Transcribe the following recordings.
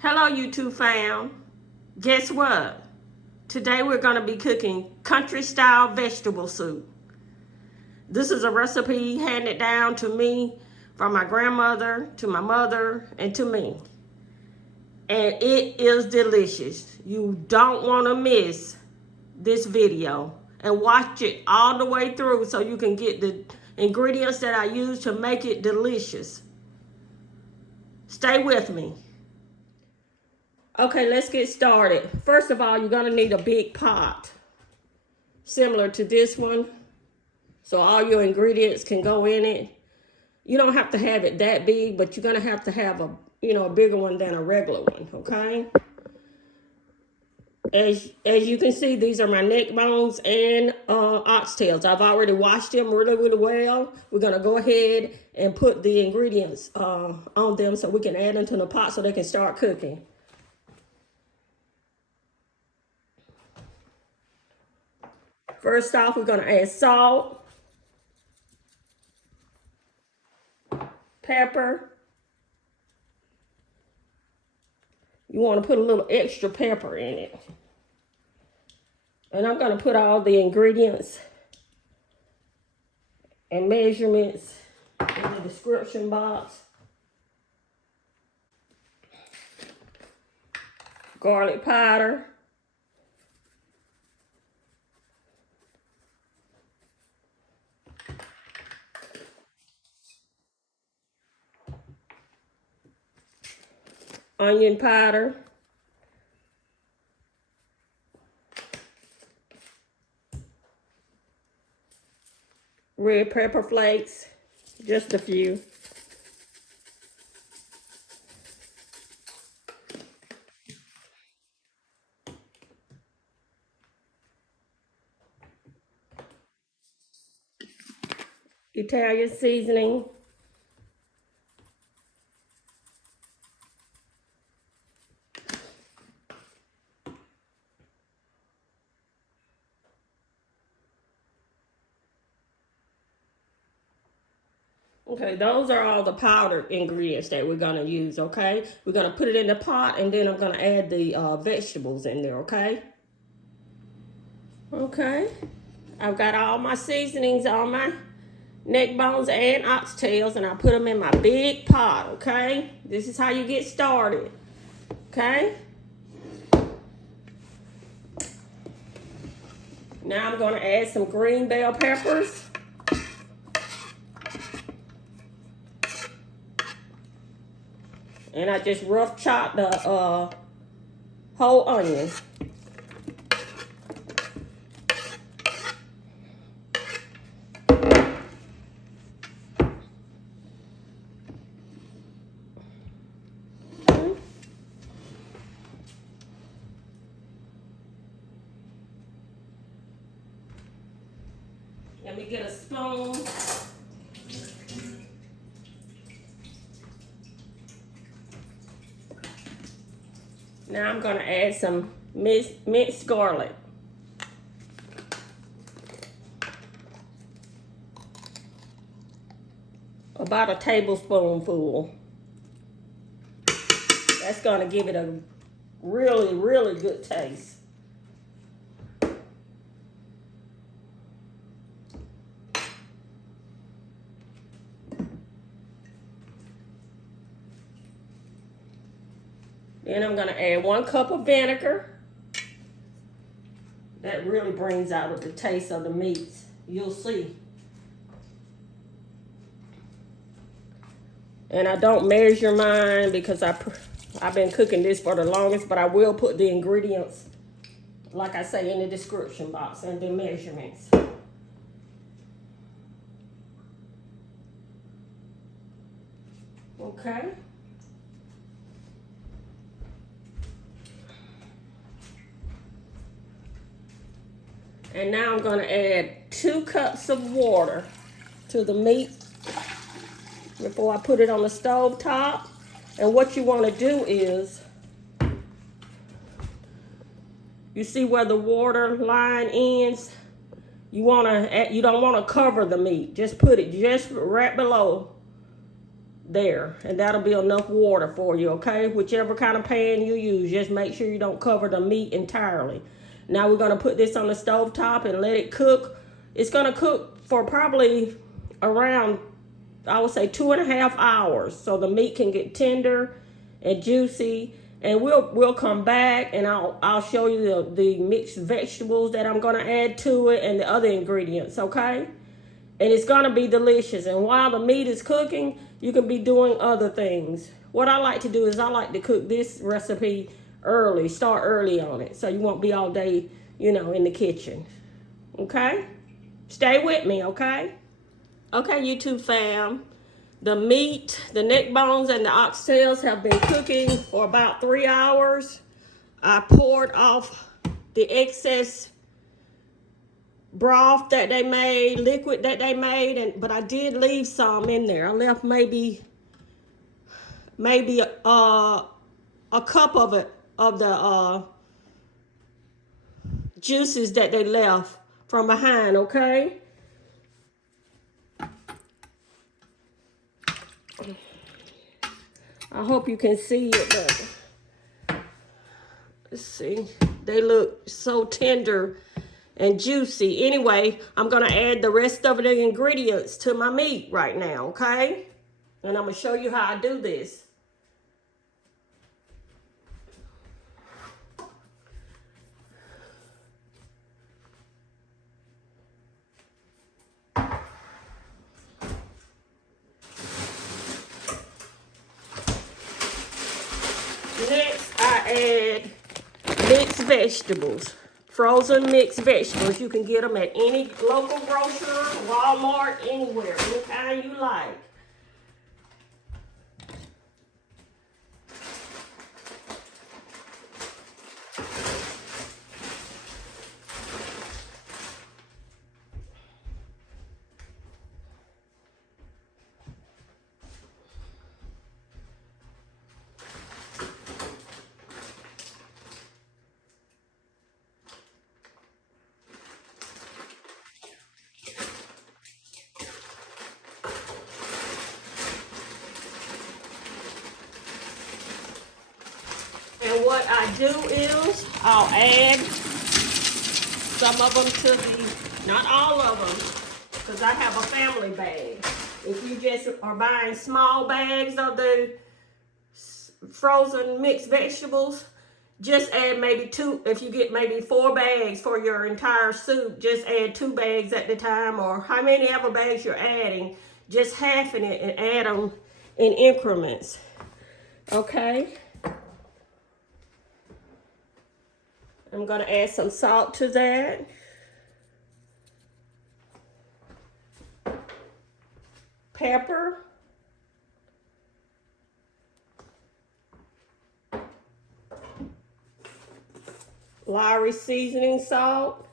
Hello YouTube fam. Guess what? Today we're going to be cooking country style vegetable soup. This is a recipe handed down to me from my grandmother, to my mother, and to me. And it is delicious. You don't want to miss this video and watch it all the way through so you can get the ingredients that I use to make it delicious. Stay with me. Okay, let's get started. First of all, you're gonna need a big pot, similar to this one, so all your ingredients can go in it. You don't have to have it that big, but you're gonna have to have a bigger one than a regular one. Okay. As you can see, these are my neck bones and oxtails. I've already washed them really well. We're gonna go ahead and put the ingredients on them so we can add them to the pot so they can start cooking. First off, we're going to add salt, pepper. You want to put a little extra pepper in it. And I'm going to put all the ingredients and measurements in the description box. Garlic powder. Onion powder, red pepper flakes, just a few, Italian seasoning, okay, those are all the powdered ingredients that we're going to use, okay? We're going to put it in the pot, and then I'm going to add the vegetables in there, okay? Okay. I've got all my seasonings on my neck bones and oxtails, and I put them in my big pot, okay? This is how you get started, okay? Now I'm going to add some green bell peppers. And I just rough chopped the whole onion. Let me get a spoon. Now I'm going to add some minced garlic. About a tablespoonful. That's going to give it a really good taste. Then I'm going to add 1 cup of vinegar. That really brings out the taste of the meats. You'll see. And I don't measure mine because I've been cooking this for the longest, but I will put the ingredients, like I say, in the description box and the measurements. Okay. And now I'm going to add 2 cups of water to the meat before I put it on the stove top. And what you want to do is, you see where the water line ends? You don't want to cover the meat. Just put it just right below there, and that'll be enough water for you, okay? Whichever kind of pan you use, just make sure you don't cover the meat entirely. Now we're going to put this on the stove top and let it cook. It's going to cook for probably around, I would say, 2.5 hours, so the meat can get tender and juicy. And we'll come back and I'll show you the mixed vegetables that I'm going to add to it and the other ingredients, okay? And it's going to be delicious. And while the meat is cooking, you can be doing other things. What I like to do is I like to cook this recipe early, start early on it, so you won't be all day, you know, in the kitchen. Okay? Stay with me, okay? Okay, YouTube fam. The meat, the neck bones, and the oxtails have been cooking for about 3 hours. I poured off the excess broth that they made, liquid that they made, but I did leave some in there. I left maybe a cup of it, of the juices that they left from behind, okay? I hope you can see it, but let's see. They look so tender and juicy. Anyway, I'm going to add the rest of the ingredients to my meat right now, okay? And I'm going to show you how I do this. Next, I add mixed vegetables. Frozen mixed vegetables. You can get them at any local grocer, Walmart, anywhere, any kind you like. And what I do is I'll add some of them to the, not all of them, because I have a family bag. If you just are buying small bags of the frozen mixed vegetables, just add maybe 2. If you get maybe 4 bags for your entire soup, just add 2 bags at the time, or how many ever bags you're adding, just halving it and add them in increments. Okay? I'm going to add some salt to that. Pepper. Lowry seasoning salt.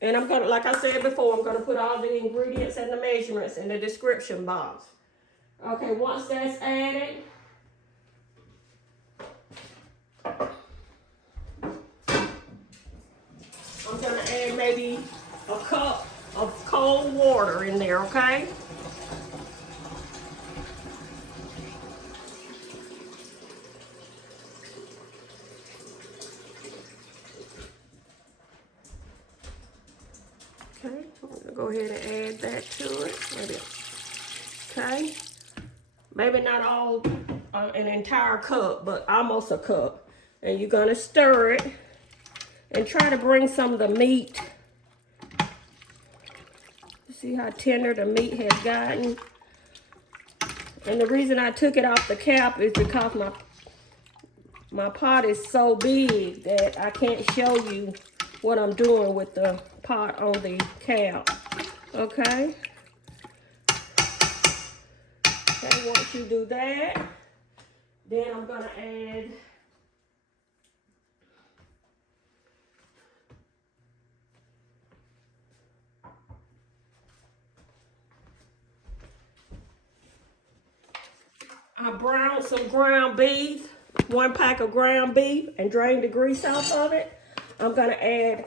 And I'm going to, like I said before, I'm going to put all the ingredients and the measurements in the description box. Okay, once that's added, I'm going to add maybe a cup of cold water in there, okay? Okay, I'm going to go ahead and add that to it. Maybe, okay? Maybe not all an entire cup, but almost a cup. And you're going to stir it and try to bring some of the meat. See how tender the meat has gotten? And the reason I took it off the cap is because my pot is so big that I can't show you what I'm doing with the pot on the cap. Okay? Okay, once you do that, then I'm going to add I browned some ground beef, 1 pack of ground beef, and drained the grease off of it. I'm going to add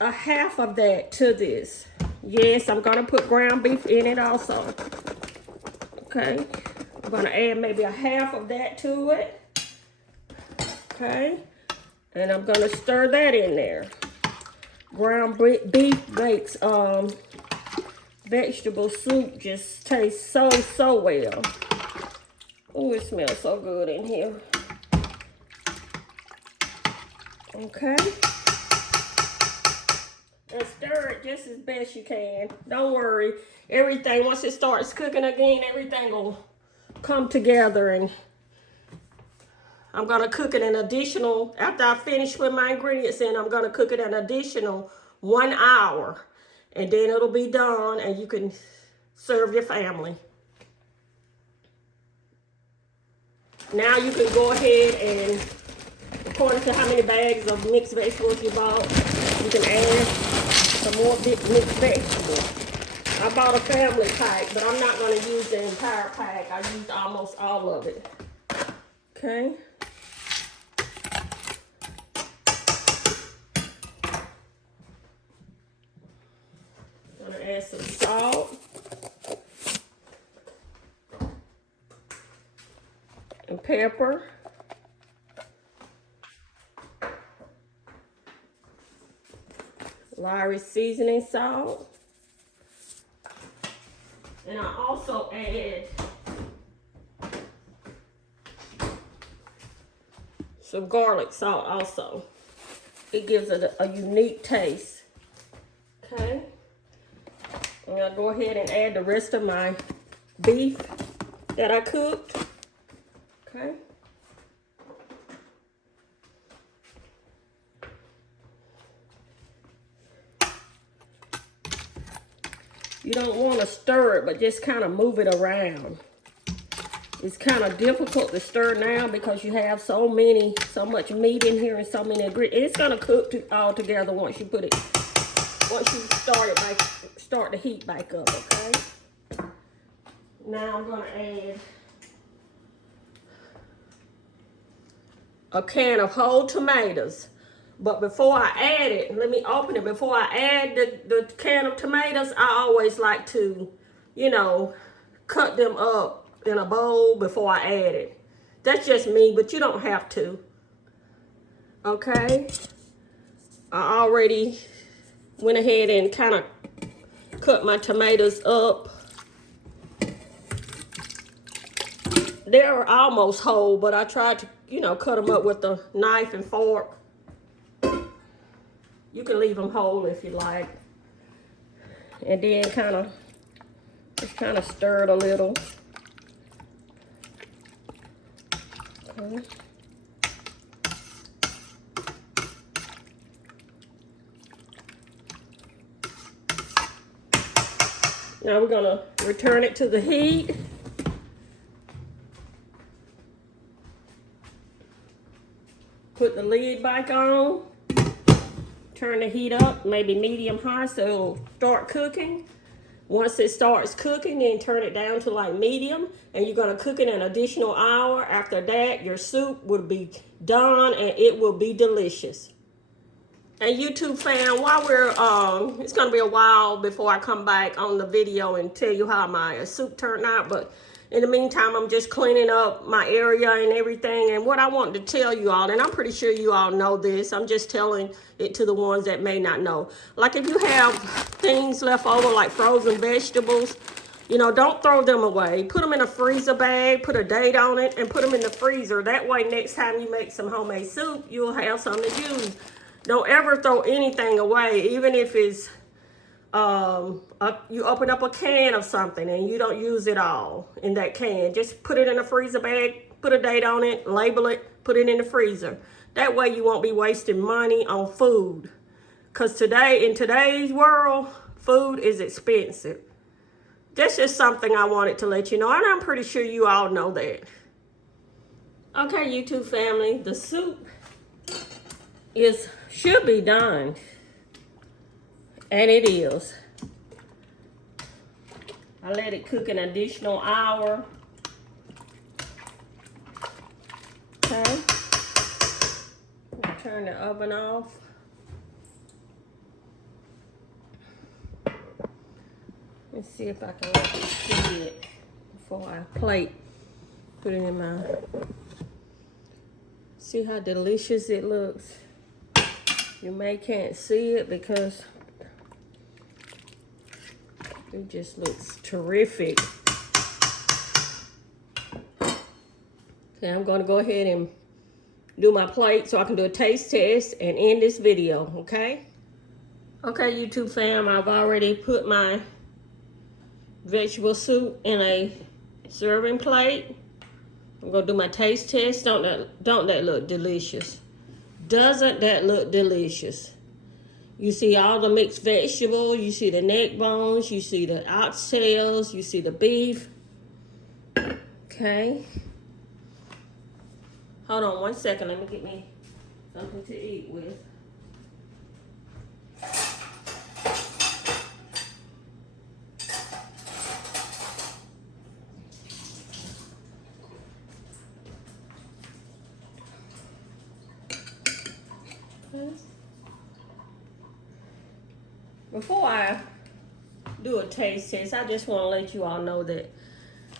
a half of that to this. Yes, I'm going to put ground beef in it also. Okay, I'm gonna add maybe a half of that to it. Okay, and I'm gonna stir that in there. Ground beef makes vegetable soup just tastes so well. Oh, it smells so good in here. Okay. And stir it just as best you can. Don't worry. Everything, once it starts cooking again, everything will come together. And I'm going to cook it an additional, after I finish with my ingredients in, I'm going to cook it an additional 1 hour. And then it'll be done and you can serve your family. Now you can go ahead and, according to how many bags of mixed vegetables you bought, you can add some more mixed vegetables. I bought a family pack, but I'm not going to use the entire pack. I used almost all of it. Okay. I'm going to add some salt. And pepper. Lowry seasoning salt. And I also add some garlic salt also. It gives it a unique taste. Okay. I'm gonna go ahead and add the rest of my beef that I cooked. Okay. You don't want to stir it, but just kind of move it around. It's kind of difficult to stir now because you have so much meat in here and so many ingredients. It's gonna cook all together once you start the heat back up. Okay. Now I'm gonna add a can of whole tomatoes. But before I add it, let me open it. Before I add the can of tomatoes, I always like to, cut them up in a bowl before I add it. That's just me, but you don't have to. Okay? I already went ahead and kind of cut my tomatoes up. They're almost whole, but I tried to, cut them up with a knife and fork. You can leave them whole if you like. And then just kind of stir it a little. Okay. Now we're gonna return it to the heat. Put the lid back on. Turn the heat up, maybe medium high, so it'll start cooking. Once it starts cooking, then turn it down to like medium, and you're gonna cook it an additional hour. After that, your soup will be done and it will be delicious. And YouTube fan, while we're it's gonna be a while before I come back on the video and tell you how my soup turned out, but in the meantime, I'm just cleaning up my area and everything. And what I wanted to tell you all, and I'm pretty sure you all know this, I'm just telling it to the ones that may not know. Like if you have things left over, like frozen vegetables, don't throw them away. Put them in a freezer bag, put a date on it, and put them in the freezer. That way, next time you make some homemade soup, you'll have something to use. Don't ever throw anything away, even if it's you open up a can of something and you don't use it all in that can. Just put it in a freezer bag, put a date on it, label it, put it in the freezer. That way you won't be wasting money on food. Because in today's world, food is expensive. That's just something I wanted to let you know, and I'm pretty sure you all know that. Okay, YouTube family, the soup should be done. And it is. I let it cook an additional hour. Okay. Turn the oven off. Let's see if I can let you see it before I plate. Put it in my... See how delicious it looks? You may can't see it because it just looks terrific. Okay, I'm gonna go ahead and do my plate so I can do a taste test and end this video, okay? Okay, YouTube fam, I've already put my vegetable soup in a serving plate. I'm gonna do my taste test. Don't that look delicious? Doesn't that look delicious? You see all the mixed vegetables, you see the neck bones, you see the oxtails, you see the beef. Okay. Hold on 1 second, let me get me something to eat with. Before I do a taste test, I just want to let you all know that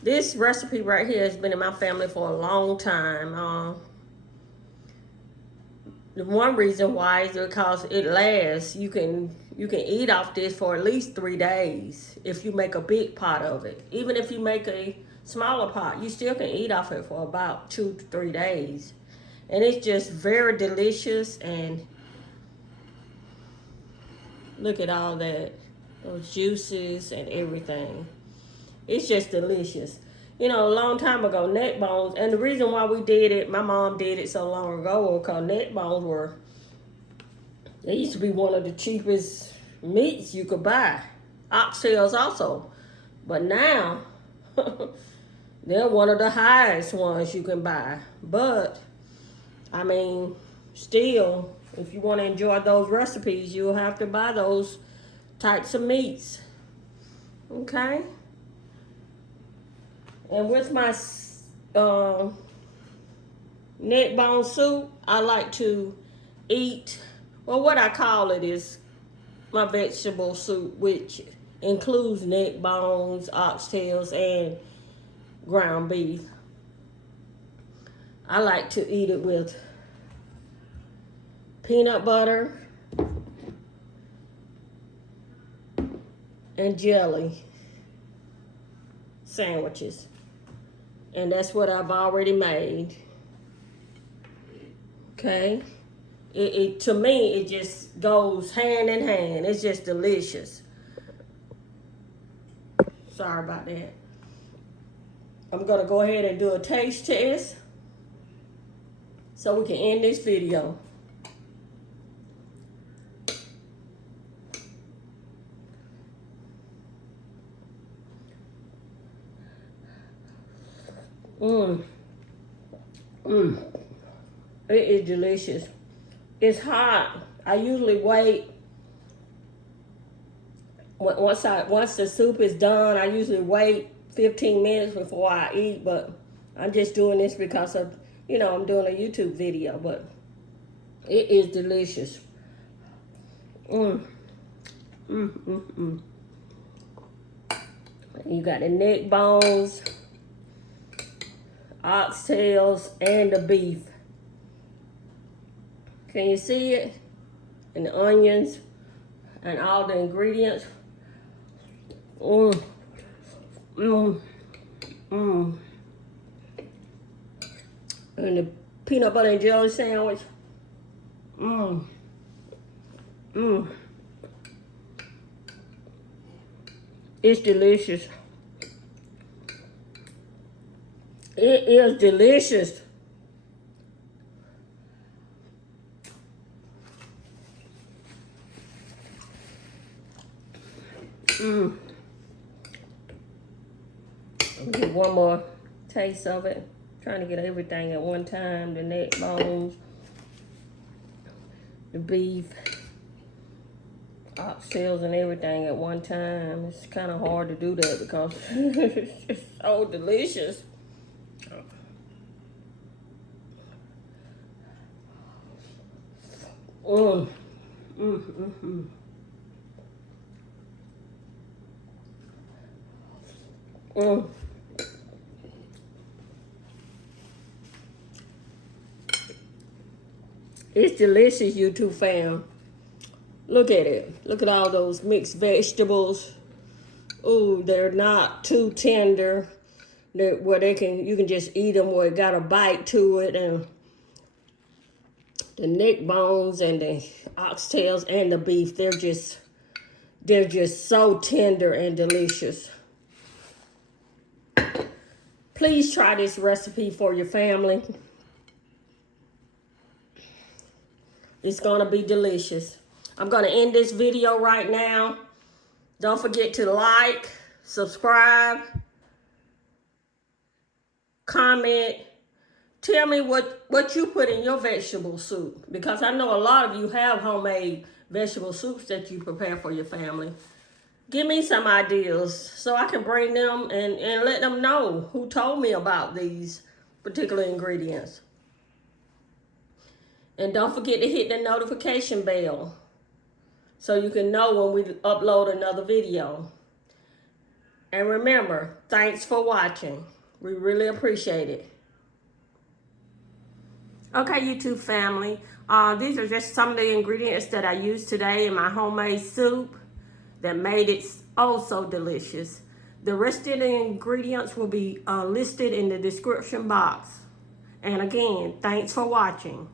this recipe right here has been in my family for a long time. The one reason why is because it lasts. You can eat off this for at least 3 days if you make a big pot of it. Even if you make a smaller pot, you still can eat off it for about 2 to 3 days. And it's just very delicious. And look at all that, those juices and everything. It's just delicious. You know, a long time ago, neck bones, and the reason why we did it, my mom did it so long ago, because neck bones they used to be one of the cheapest meats you could buy. Oxtails also. But now, they're one of the highest ones you can buy. But, I mean, still, if you want to enjoy those recipes, you'll have to buy those types of meats. Okay? And with my neck bone soup, I like to eat, well, what I call it is my vegetable soup, which includes neck bones, oxtails, and ground beef. I like to eat it with peanut butter and jelly sandwiches. And that's what I've already made. Okay? It to me, it just goes hand in hand. It's just delicious. Sorry about that. I'm going to go ahead and do a taste test so we can end this video. It is delicious. It's hot. I usually wait. Once the soup is done, I usually wait 15 minutes before I eat, but I'm just doing this because of, I'm doing a YouTube video, but it is delicious. You got the neck bones, oxtails, and the beef. Can you see it? And the onions and all the ingredients. And the peanut butter and jelly sandwich. It's delicious. It is delicious. I'll get one more taste of it. Trying to get everything at one time. The neck bones, the beef, oxtails, and everything at one time. It's kind of hard to do that because it's just so delicious. It's delicious, YouTube fam. Look at it. Look at all those mixed vegetables. Ooh, they're not too tender. Where you can just eat them where it got a bite to it, and the neck bones and the oxtails and the beef, they're just so tender and delicious. Please try this recipe for your family. It's gonna be delicious. I'm gonna end this video right now. Don't forget to like, subscribe, comment. Tell me what you put in your vegetable soup, because I know a lot of you have homemade vegetable soups that you prepare for your family. Give me some ideas so I can bring them and let them know who told me about these particular ingredients. And don't forget to hit the notification bell so you can know when we upload another video. And remember, thanks for watching. We really appreciate it. Okay, YouTube family, these are just some of the ingredients that I used today in my homemade soup that made it oh so delicious. The rest of the ingredients will be listed in the description box. And again, thanks for watching.